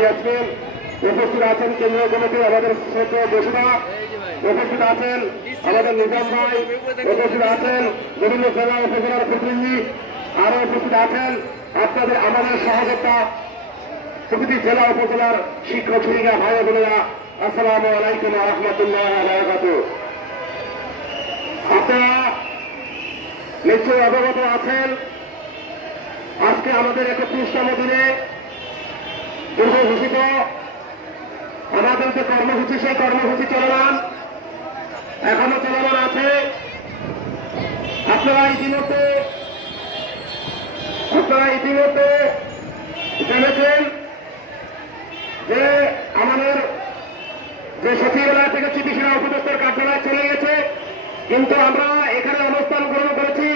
ইয়াসমিন, উপস্থিত আছেন কেন্দ্রীয় কমিটির আমাদের ছোট বসুরা, উপস্থিত আছেন আমাদের নিজাম ভাই, উপস্থিত আছেন বিভিন্ন জেলা উপজেলার প্রতিনিধি, আরো উপস্থিত আছেন আপনাদের আমাদের সহযোগিতা প্রতিটি জেলা উপজেলার শিক্ষক শিক্ষিকা ভাই বোনেরা। আসসালামু আলাইকুম ওয়া রাহমাতুল্লাহি ওয়া বারাকাতুহু। আপনারা নিশ্চয়ই অবগত আছেন আজকে আমাদের 31তম দিনে পূর্ব ঘোষিত আমাদের যে কর্মসূচি, সেই কর্মসূচি চলমান এখনো চলমান আছে। আপনারা ইতিমধ্যে জেনেছেন যে আমাদের যে সচিবালয় থেকে চিকিৎসা উপদেষ্টার কার্যালয় চলে গেছে, কিন্তু আমরা এখানে অবস্থান গ্রহণ করেছি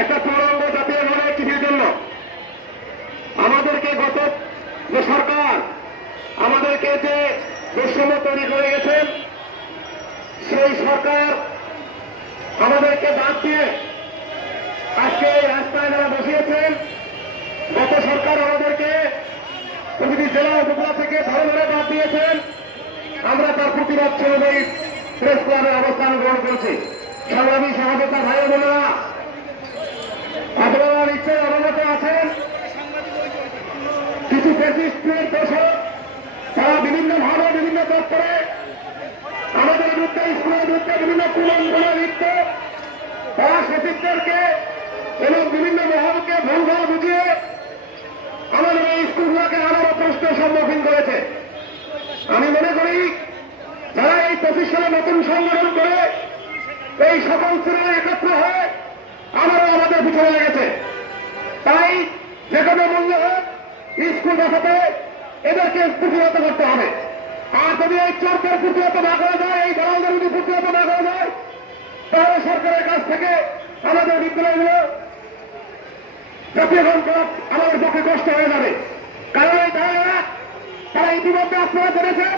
একটা তরঙ্গ জাতীয় ভাবে চিঠির জন্য। আমাদেরকে গত যে সরকার আমাদেরকে যে বৈষম্য তৈরি করে গেছেন, সেই সরকার আমাদেরকে বাদ দিয়ে আজকে এই রাস্তায় যারা বসিয়েছেন, গত সরকার আমাদেরকে প্রতিটি জেলা উপজেলা থেকে ধরে ধরে বাদ দিয়েছেন। আমরা তার প্রতিবাদ স্বরূপ প্রেস ক্লাবে অবস্থান গ্রহণ করছি। সংগ্রামী সহযোগিতা ভাই বোনেরা, আপনারা নিশ্চয়ই অবগত আছেন কিছু ফ্যাসিস্টের দোষক তারা বিভিন্নভাবে বিভিন্ন দপ্তরে আমাদের বিরুদ্ধে, স্কুলের বিরুদ্ধে বিভিন্ন কুমন্ত্রণা লিপ্ত, তারা ফ্যাসিস্টদেরকে এবং বিভিন্ন মহলকে ভুল বুঝিয়ে আমাদের এই স্কুলগুলোকে আরো প্রশ্নের সম্মুখীন করেছে। আমি মনে করি যারা এই 25 সালে নতুন সংগঠন করে এই সকল শ্রেণী একত্র হয়ে আমারও আমাদের পিছনে লেগেছে। তাই যে কোনো মূল্য হোক স্কুল বাঁচাতে এদেরকে প্রতিহত করতে হবে। আর যদি এই চোরদের প্রতিহত না করা যায়, এই দালালদের যদি প্রতিহত না করা যায়, তাহলে সরকারের কাছ থেকে আমাদের বিদ্যালয়গুলো জাতীয়করণ করা আমাদের পক্ষে কষ্ট হয়ে যাবে। কারণ এই দালালেরা তারা ইতিমধ্যে আপনারা জেনেছেন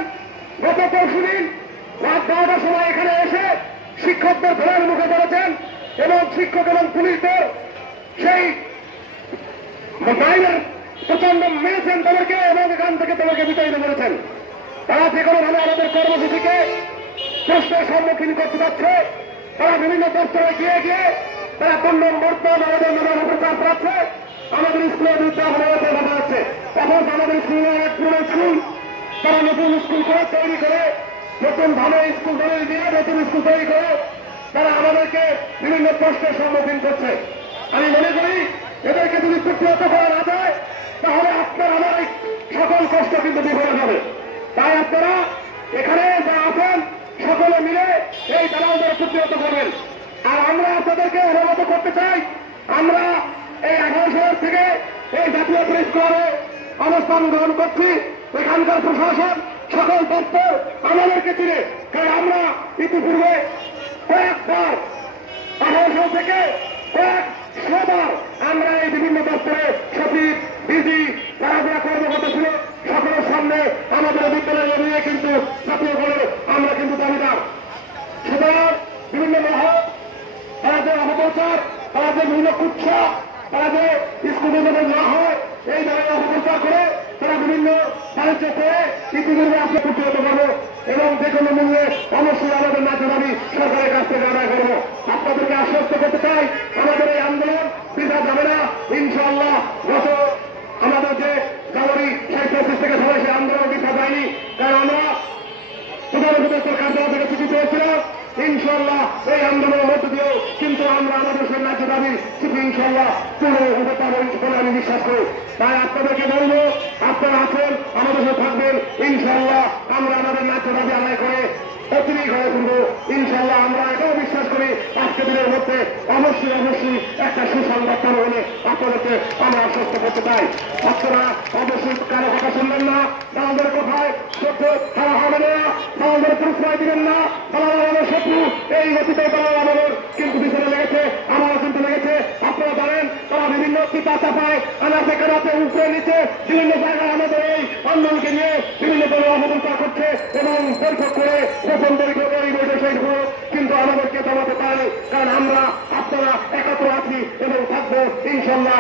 গত পরশুদিন রাত 12টার সময় এখানে এসে শিক্ষকদের ধরার মুখে পড়েছেন এবং শিক্ষক এবং পুলিশদের সেই বাইরের প্রচন্ড মেরেছেন তাদেরকে এবং এখান থেকে তাদেরকে বিতাড়িত করেছেন। তারা যে কোনোভাবে আমাদের কর্মসূচিকে প্রশ্নের সম্মুখীন করতে যাচ্ছে। তারা বিভিন্ন দপ্তরে গিয়ে গিয়ে তারা পণ্যম বর্তমান আমাদের নানা প্রচার করাচ্ছে, আমাদের স্কুলের বিরুদ্ধে দেখা যাচ্ছে। অথচ আমাদের স্কুলের এক পুরো স্কুল তারা নতুন স্কুল করে তৈরি করে, নতুন ভালো স্কুল তৈরি দিয়ে নতুন স্কুল তৈরি করে তারা আমাদেরকে বিভিন্ন প্রশ্নের সম্মুখীন করছে। আমি মনে করি এদেরকে যদি প্রতিহত করা না যায়, তাহলে আপনার আমার এই সকল কষ্ট কিন্তু বিফলে যাবে। তাই আপনারা এখানে যারা আছেন সকলে মিলে এই দালালদের প্রতিহত করবেন। আর আমরা আপনাদেরকে অবগত করতে চাই, আমরা এই 18 সাল থেকে এই জাতীয় প্রেস ক্লাবে অবস্থান গ্রহণ করছি। এখানকার প্রশাসন সকল দপ্তর আমাদেরকে চিনে, কারণ আমরা ইতিপূর্বে কয়েকবার 18 সাল থেকে কয়েকশোবার আমরা এই বিভিন্ন দপ্তরে সচিব, ডিজি যারা যারা কর্মকর্তা ছিল সকলের সামনে আমাদের বিদ্যালয়ে নিয়ে কিন্তু জাতীয় করে আমরা কিন্তু দাবিদার। সুতরাং বিভিন্ন মহল তারা যে অপপ্রচার, তারা যে বিভিন্ন কুচ্ছা, তারা যে স্কুলে যেন না হয় এই ধরনের অপপ্রচার করে তারা বিভিন্ন সাহায্য করে ইতিপূর্বে আসলে প্রতিহত করবো এবং যে কোনো মূল্যে অবশ্যই আমাদের ন্যায্য দাবি সরকারের কাছ থেকে আদায় করবো। আপনাদেরকে আশ্বস্ত করতে চাই আমাদের এই আন্দোলন বৃথা যাবে না ইনশাআল্লাহ। গত আমাদের যে জানুয়ারি 26 থেকে সবাই সেই আন্দোলন বৃথা যায়নি, কারণ আমরা প্রধান উপদেষ্টার কার্যালয় থেকে চিঠি পেয়েছিলাম। ইনশাল্লাহ এই আন্দোলনের মধ্য দিয়েও কিন্তু আমরা আমাদের সেই ন্যায্য দাবি চিঠি ইনশাল্লাহ পুরো হতে পারবো বলে আমি বিশ্বাস করি। তাই আপনাদেরকে বলবো আপনারা আছেন, আমাদের সাথে থাকবেন। ইনশাল্লাহ আমরা আমাদের ন্যায্য দাবি আদায় করে অতিরিক্ত হয়ে তুলবো। ইনশাল্লাহ আমরা এটাও বিশ্বাস করি আজকে দিনের মধ্যে অবশ্যই একটা সুসংবাদ পাবো বলে আপনাদেরকে আমরা আশ্বস্ত করতে চাই। আপনারা অবশ্যই কারো কথা শুনবেন না, আমাদের কথায় সত্য তারা হবে না, আমাদের প্রশ্রয় দিবেন না। তারা আমাদের শত্রু, এই গতিতে তারা আমাদের কিন্তু পিছনে লেগেছে, আমারও কিন্তু লেগেছে। আপনারা জানেন তারা বিভিন্ন পিতা চাপায় আনাচে কানাচে উপরে নিচে বিভিন্ন জায়গায় আমাদের এই আন্দোলনকে নিয়ে বিভিন্ন দলে অপপ্রচার করছে এবং বৈঠক করে গোপন বৈঠক এই বৈঠক সেই কিন্তু আমাদেরকে দমাতে পারে, কারণ আমরা আপনারা একত্র আছি এবং থাকবো ইনশাল্লাহ।